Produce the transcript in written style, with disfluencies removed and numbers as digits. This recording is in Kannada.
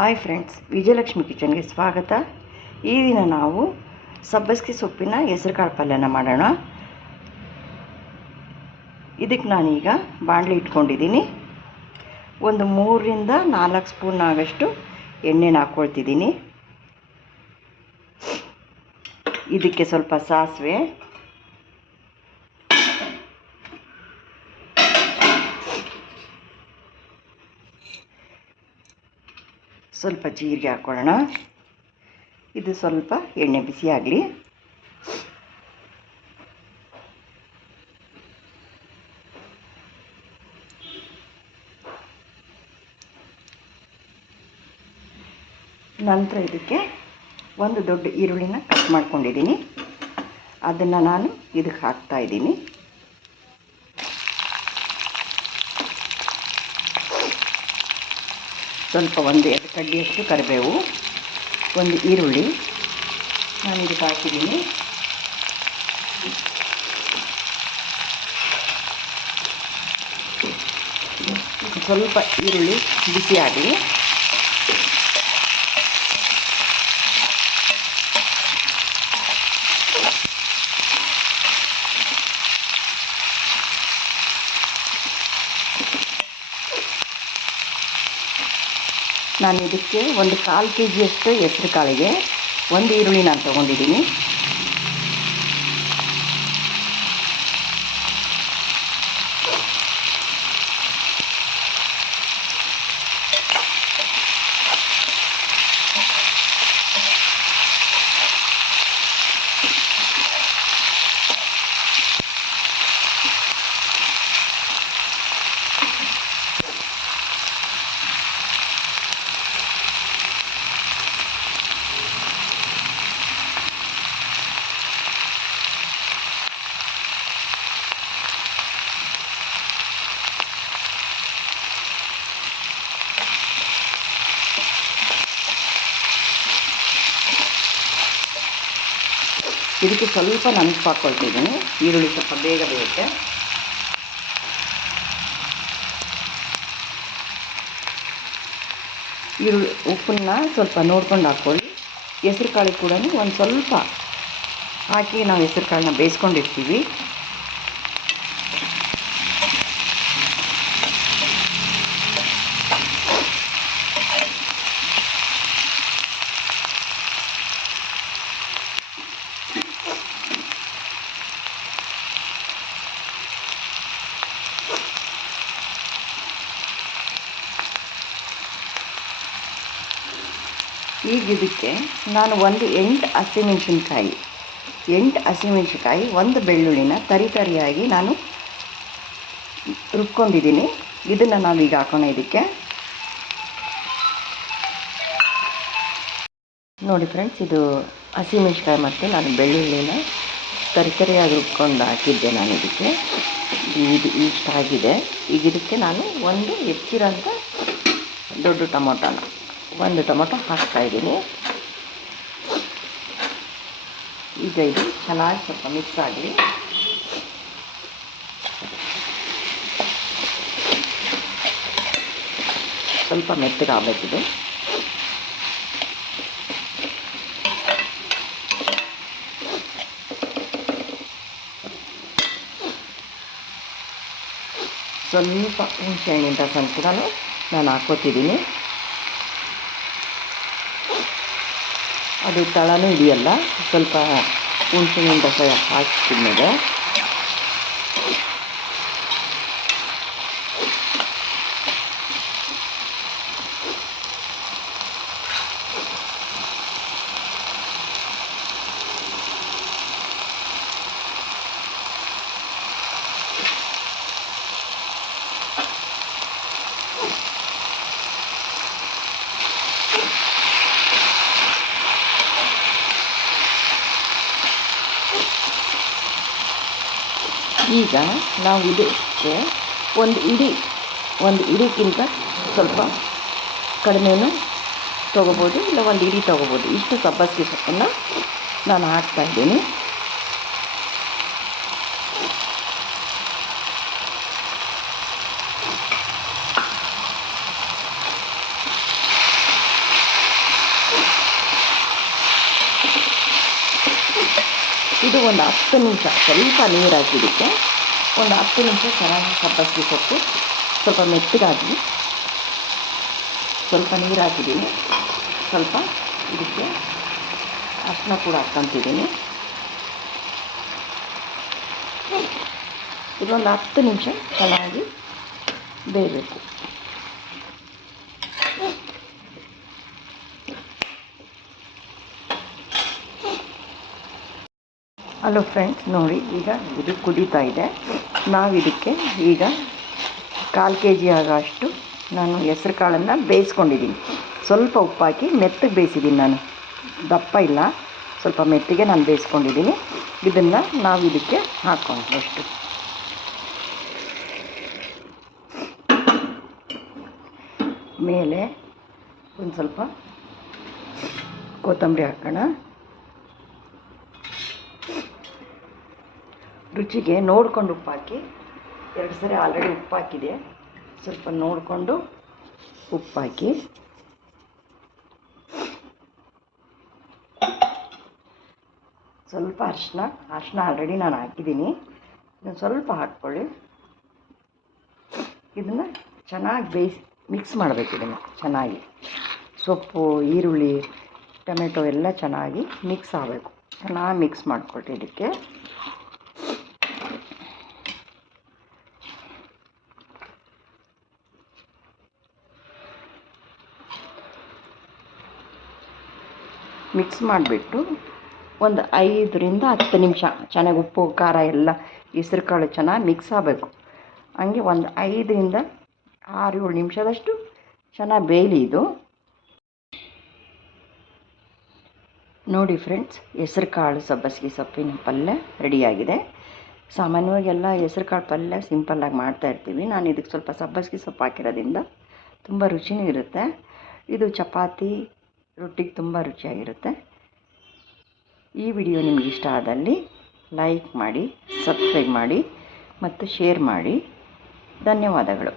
ಹಾಯ್ ಫ್ರೆಂಡ್ಸ್, ವಿಜಯಲಕ್ಷ್ಮಿ ಕಿಚನ್ಗೆ ಸ್ವಾಗತ. ಈ ದಿನ ನಾವು ಸಬ್ಬಸಿಗೆ ಸೊಪ್ಪಿನ ಹೆಸರುಕಾಳು ಪಲ್ಯನ ಮಾಡೋಣ. ಇದಕ್ಕೆ ನಾನೀಗ ಬಾಣಲಿ ಇಟ್ಕೊಂಡಿದ್ದೀನಿ. ಒಂದು 3 ರಿಂದ 4 ಸ್ಪೂನ್ ಆಗಷ್ಟು ಎಣ್ಣೆನ ಹಾಕ್ಕೊಳ್ತಿದ್ದೀನಿ. ಇದಕ್ಕೆ ಸ್ವಲ್ಪ ಸಾಸಿವೆ, ಸ್ವಲ್ಪ ಜೀರಿಗೆ ಹಾಕ್ಕೊಳ್ಳೋಣ. ಇದು ಸ್ವಲ್ಪ ಎಣ್ಣೆ ಬಿಸಿ ಆಗಲಿ. ನಂತರ ಇದಕ್ಕೆ ಒಂದು ದೊಡ್ಡ ಈರುಳ್ಳಿನ ಕಟ್ ಮಾಡ್ಕೊಂಡಿದ್ದೀನಿ. ಅದನ್ನು ನಾನು ಇದಕ್ಕೆ ಹಾಕ್ತಾಯಿದ್ದೀನಿ. ಸ್ವಲ್ಪ 1-2 ಕಡ್ಡಿಯಷ್ಟು ಕರಿಬೇವು, ಒಂದು ಈರುಳ್ಳಿ ನಾನು ಇದಕ್ಕೆ ಹಾಕಿದ್ದೀನಿ. ಸ್ವಲ್ಪ ಈರುಳ್ಳಿ ಬಿಸಿ ಆಗಲಿ. ನಾನು ಇದಕ್ಕೆ ಒಂದು 1/4 kg ಹೆಸರು ಕಾಳಿಗೆ ಒಂದು ಈರುಳ್ಳಿ ನಾನು ತೊಗೊಂಡಿದ್ದೀನಿ. ಇದಕ್ಕೆ ಸ್ವಲ್ಪ ನೆನಪು ಹಾಕ್ಕೊಳ್ತಿದ್ದೀನಿ. ಈರುಳ್ಳಿ ಸ್ವಲ್ಪ ಬೇಗ ಬೇಯುತ್ತೆ. ಈರುಳ್ಳಿ ಉಪ್ಪನ್ನ ಸ್ವಲ್ಪ ನೋಡ್ಕೊಂಡು ಹಾಕ್ಕೊಳ್ಳಿ. ಹೆಸರು ಕಾಳು ಕೂಡ ಒಂದು ಸ್ವಲ್ಪ ಹಾಕಿ ನಾವು ಹೆಸರು ಕಾಳನ್ನ ಬೇಯಿಸ್ಕೊಂಡಿರ್ತೀವಿ. ಈಗ ಇದಕ್ಕೆ ನಾನು 8 ಹಸಿಮೆಣಸಿನ್ಕಾಯಿ, ಒಂದು ಬೆಳ್ಳುಳ್ಳಿನ ತರಿಯಾಗಿ ನಾನು ರುಬ್ಕೊಂಡಿದ್ದೀನಿ. ಇದನ್ನು ನಾವೀಗ ಹಾಕೋಣ. ಇದಕ್ಕೆ ನೋಡಿ ಫ್ರೆಂಡ್ಸ್, ಇದು ಹಸಿಮೆಣಸಿನ್ಕಾಯಿ ಮತ್ತು ನಾನು ಬೆಳ್ಳುಳ್ಳಿನ ತರಿಯಾಗಿ ರುಬ್ಕೊಂಡು ಹಾಕಿದ್ದೆ. ನಾನು ಇದಕ್ಕೆ ಇದು ಇಷ್ಟ ಆಗಿದೆ. ಈಗ ಇದಕ್ಕೆ ನಾನು ಒಂದು ಹೆಚ್ಚಿರೋಂಥ ದೊಡ್ಡ ಒಂದು ಟೊಮೊಟೊ ಹಾಕ್ತಾಯಿದ್ದೀನಿ. ಈಗ ಇದು ಚೆನ್ನಾಗಿ ಸ್ವಲ್ಪ ಮಿಕ್ಸ್ ಆಗಲಿ. ಸ್ವಲ್ಪ ಮೆತ್ತಗಾಗಬೇಕಿದೆ. ಸ್ವಲ್ಪ ಹುಣಸೆಹಣ್ಣಿನ ರಸನ ಕೂಡ ನಾನು ಹಾಕ್ಕೋತಿದ್ದೀನಿ. ಅದು ತಳನೂ ಹಿಡಿಯಲ್ಲ. ಸ್ವಲ್ಪ ಹುಣಸೆಹಣ್ಣಿನ ರಸ ಹಾಕಿದ್ಮೇಲೆ ಈಗ ನಾವು ಇದಕ್ಕೆ ಒಂದು ಇಡಿಗಿಂತ ಸ್ವಲ್ಪ ಕಡಿಮೆನೂ ತೊಗೋಬೋದು, ಇಲ್ಲ ಒಂದು ಇಡಿ ತೊಗೋಬೋದು. ಇಷ್ಟು ಸಬ್ಬಸಿಗೆ ಸೊಪ್ಪನ್ನು ನಾನು ಹಾಕ್ತಾಯಿದ್ದೀನಿ. ಇದು ಒಂದು 10 ನಿಮಿಷ ಸ್ವಲ್ಪ ನೀರು ಹಾಕಿದ್ದಕ್ಕೆ ಒಂದು 10 ನಿಮಿಷ ಚೆನ್ನಾಗಿ ಸಬ್ಬಸಿಗೆ ಸೊಪ್ಪು ಸ್ವಲ್ಪ ಮೆತ್ತಗಾಗಿ ಸ್ವಲ್ಪ ನೀರು ಹಾಕಿದ್ದೀನಿ. ಸ್ವಲ್ಪ ಇದಕ್ಕೆ ಅರಿಶಿನ ಕೂಡ ಹಾಕ್ಕೊತಿದ್ದೀನಿ. ಇದೊಂದು 10 ನಿಮಿಷ ಚೆನ್ನಾಗಿ ಬೇಯಬೇಕು. ಹಲೋ ಫ್ರೆಂಡ್ಸ್, ನೋಡಿ ಈಗ ಇದು ಕುದೀತಾ ಇದೆ. ನಾವು ಇದಕ್ಕೆ ಈಗ 1/4 kg ಆಗೋಷ್ಟು ನಾನು ಹೆಸ್ರು ಕಾಳನ್ನು ಬೇಯಿಸ್ಕೊಂಡಿದ್ದೀನಿ. ಸ್ವಲ್ಪ ಉಪ್ಪಾಕಿ ಮೆತ್ತಗೆ ಬೇಯಿಸಿದ್ದೀನಿ. ನಾನು ದಪ್ಪ ಇಲ್ಲ, ಸ್ವಲ್ಪ ಮೆತ್ತಗೆ ನಾನು ಬೇಯಿಸ್ಕೊಂಡಿದ್ದೀನಿ. ಇದನ್ನು ನಾವು ಇದಕ್ಕೆ ಹಾಕ್ಕೊಂಡು ಅಷ್ಟು ಮೇಲೆ ಒಂದು ಸ್ವಲ್ಪ ಕೊತ್ತಂಬರಿ ಹಾಕೋಣ. ರುಚಿಗೆ ನೋಡಿಕೊಂಡು ಉಪ್ಪಾಕಿ. 2 ಸರಿ ಆಲ್ರೆಡಿ ಉಪ್ಪಾಕಿದೆ. ಸ್ವಲ್ಪ ನೋಡಿಕೊಂಡು ಉಪ್ಪಾಕಿ. ಸ್ವಲ್ಪ ಅರಿಶಿನ ಆಲ್ರೆಡಿ ನಾನು ಹಾಕಿದ್ದೀನಿ. ಇದನ್ನು ಸ್ವಲ್ಪ ಹಾಕ್ಕೊಳ್ಳಿ. ಇದನ್ನು ಚೆನ್ನಾಗಿ ಮಿಕ್ಸ್ ಮಾಡಬೇಕು. ಇದನ್ನು ಚೆನ್ನಾಗಿ ಸೊಪ್ಪು, ಈರುಳ್ಳಿ, ಟೊಮೆಟೊ ಎಲ್ಲ ಚೆನ್ನಾಗಿ ಮಿಕ್ಸ್ ಆಗಬೇಕು. ಚೆನ್ನಾಗಿ ಮಿಕ್ಸ್ ಮಾಡಿಕೊಟ್ಟು ಇದಕ್ಕೆ ಮಿಕ್ಸ್ ಮಾಡಿಬಿಟ್ಟು ಒಂದು 5ರಿಂದ 10 ನಿಮಿಷ ಚೆನ್ನಾಗಿ ಉಪ್ಪು ಖಾರ ಎಲ್ಲ ಹೆಸ್ರು ಕಾಳು ಚೆನ್ನಾಗಿ ಮಿಕ್ಸ್ ಆಗಬೇಕು. ಹಂಗೆ ಒಂದು 5ರಿಂದ 6-7 ನಿಮಿಷದಷ್ಟು ಚೆನ್ನಾಗಿ ಬೇಯಲಿ ಇದು. ನೋಡಿ ಫ್ರೆಂಡ್ಸ್, ಹೆಸ್ರು ಕಾಳು ಸಬ್ಬಸಿಗೆ ಸೊಪ್ಪಿನ ಪಲ್ಯ ರೆಡಿಯಾಗಿದೆ. ಸಾಮಾನ್ಯವಾಗಿ ಎಲ್ಲ ಹೆಸ್ರು ಕಾಳು ಪಲ್ಯ ಸಿಂಪಲ್ಲಾಗಿ ಮಾಡ್ತಾಯಿರ್ತೀವಿ. ನಾನು ಇದಕ್ಕೆ ಸ್ವಲ್ಪ ಸಬ್ಬಸಿಗೆ ಸೊಪ್ಪು ಹಾಕಿರೋದ್ರಿಂದ ತುಂಬ ರುಚಿನೂ ಇರುತ್ತೆ. ಇದು ಚಪಾತಿ, ರೊಟ್ಟಿಗೆ ತುಂಬ ರುಚಿಯಾಗಿರುತ್ತೆ. ಈ ವಿಡಿಯೋ ನಿಮ್ಗೆ ಇಷ್ಟ ಆದಲ್ಲಿ ಲೈಕ್ ಮಾಡಿ, ಸಬ್ಸ್ಕ್ರೈಬ್ ಮಾಡಿ ಮತ್ತು ಶೇರ್ ಮಾಡಿ. ಧನ್ಯವಾದಗಳು.